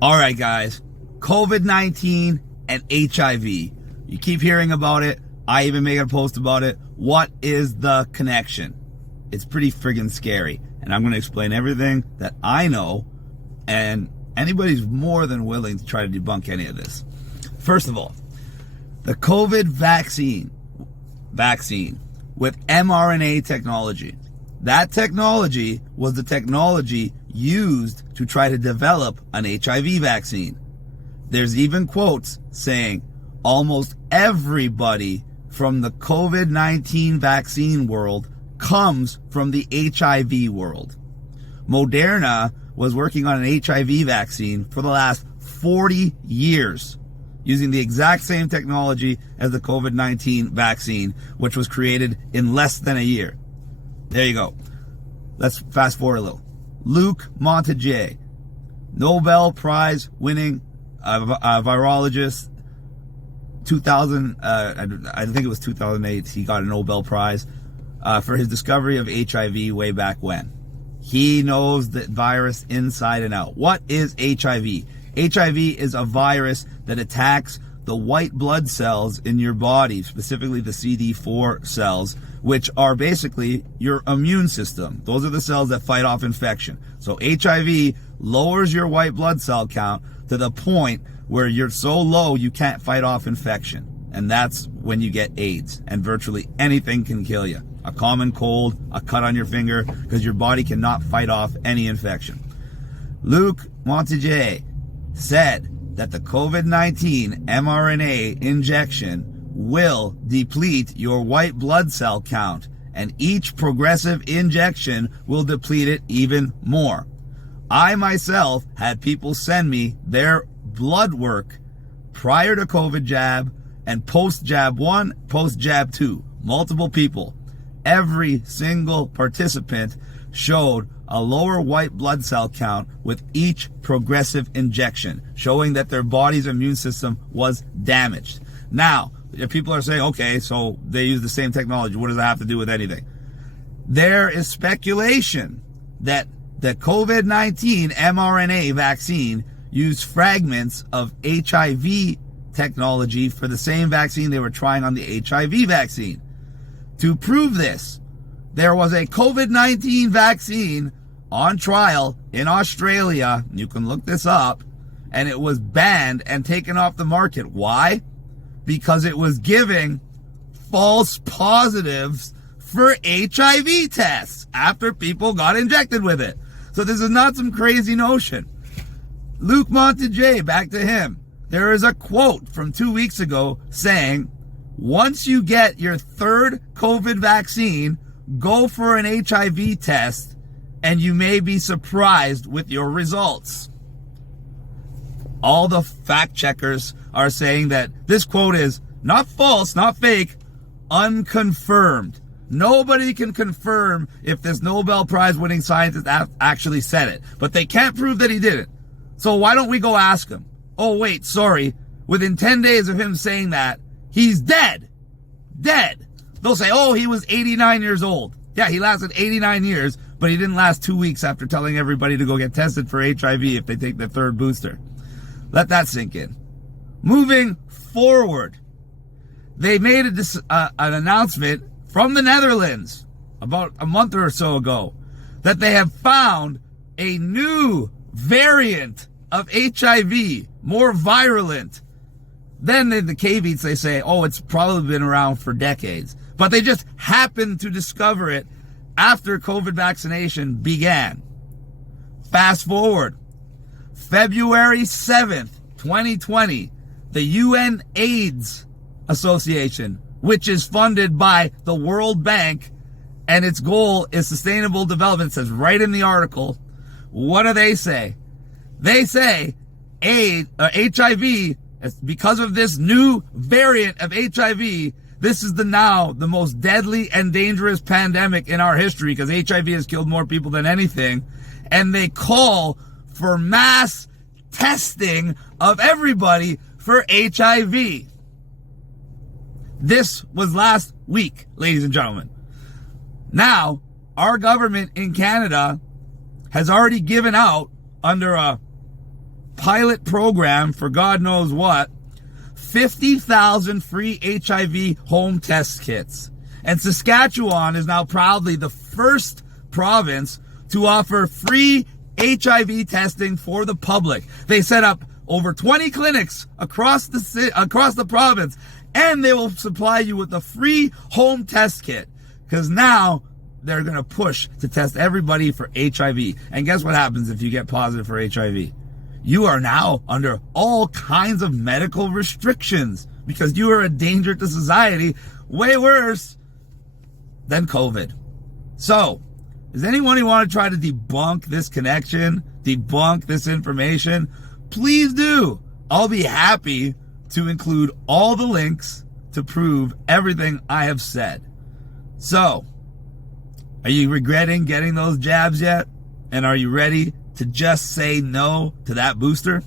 All right, guys, COVID-19 and HIV. You keep hearing about it. I even made a post about it. What is the connection? It's pretty friggin' scary. And I'm going to explain everything that I know. And anybody's more than willing to try to debunk any of this. First of all, the COVID vaccine with mRNA technology. That technology was the technology used to try to develop an HIV vaccine. There's even quotes saying almost everybody from the COVID-19 vaccine world comes from the HIV world. Moderna was working on an HIV vaccine for the last 40 years using the exact same technology as the COVID-19 vaccine, which was created in less than a year. There you go. Let's fast forward a little. Luc Montagnier, Nobel Prize winning virologist, 2000, I think it was 2008, he got a Nobel Prize for his discovery of HIV way back when. He knows the virus inside and out. What is HIV? HIV is a virus that attacks the white blood cells in your body, specifically the CD4 cells, which are basically your immune system. Those are the cells that fight off infection. So HIV lowers your white blood cell count to the point where you're so low you can't fight off infection. And that's when you get AIDS. And virtually anything can kill you. A common cold, a cut on your finger, because your body cannot fight off any infection. Luc Montagnier said that the COVID-19 mRNA injection will deplete your white blood cell count, and each progressive injection will deplete it even more. I myself had people send me their blood work prior to COVID jab and post jab 1, post jab 2. Multiple people. Every single participant showed a lower white blood cell count with each progressive injection, showing that their body's immune system was damaged. Now, if people are saying, okay, so they use the same technology, what does that have to do with anything? There is speculation that the COVID-19 mRNA vaccine used fragments of HIV technology for the same vaccine they were trying on the HIV vaccine. To prove this, there was a COVID-19 vaccine on trial in Australia. You can look this up. And it was banned and taken off the market. Why? Because it was giving false positives for HIV tests after people got injected with it. So this is not some crazy notion. Luc Montagnier, back to him. There is a quote from 2 weeks ago saying, once you get your third COVID vaccine, go for an HIV test and you may be surprised with your results. All the fact checkers are saying that this quote is not false, not fake, unconfirmed. Nobody can confirm if this Nobel Prize winning scientist actually said it, but they can't prove that he didn't. So why don't we go ask him? Oh wait, sorry. Within 10 days of him saying that, he's dead. Dead. They'll say, oh, he was 89 years old. Yeah, he lasted 89 years, but he didn't last 2 weeks after telling everybody to go get tested for HIV if they take the third booster. Let that sink in. Moving forward, they made an announcement from the Netherlands about a month or so ago that they have found a new variant of HIV, more virulent. Then in the caveats they say, oh, it's probably been around for decades. But they just happened to discover it after COVID vaccination began. Fast forward, February 7th, 2020, the UN AIDS Association, which is funded by the World Bank, and its goal is sustainable development, says right in the article. What do they say? They say HIV, because of this new variant of HIV, this is now the most deadly and dangerous pandemic in our history, because HIV has killed more people than anything. And they call for mass testing of everybody for HIV. This was last week, ladies and gentlemen. Now, our government in Canada has already given out, under a pilot program for God knows what, 50,000 free HIV home test kits. And Saskatchewan is now proudly the first province to offer free HIV testing for the public. They set up over 20 clinics across the province, and they will supply you with a free home test kit, because now they're going to push to test everybody for HIV. And guess what happens if you get positive for HIV? You are now under all kinds of medical restrictions because you are a danger to society, way worse than COVID. So, is anyone who want to try to debunk this connection, debunk this information? Please do. I'll be happy to include all the links to prove everything I have said. So, are you regretting getting those jabs yet? And are you ready to just say no to that booster?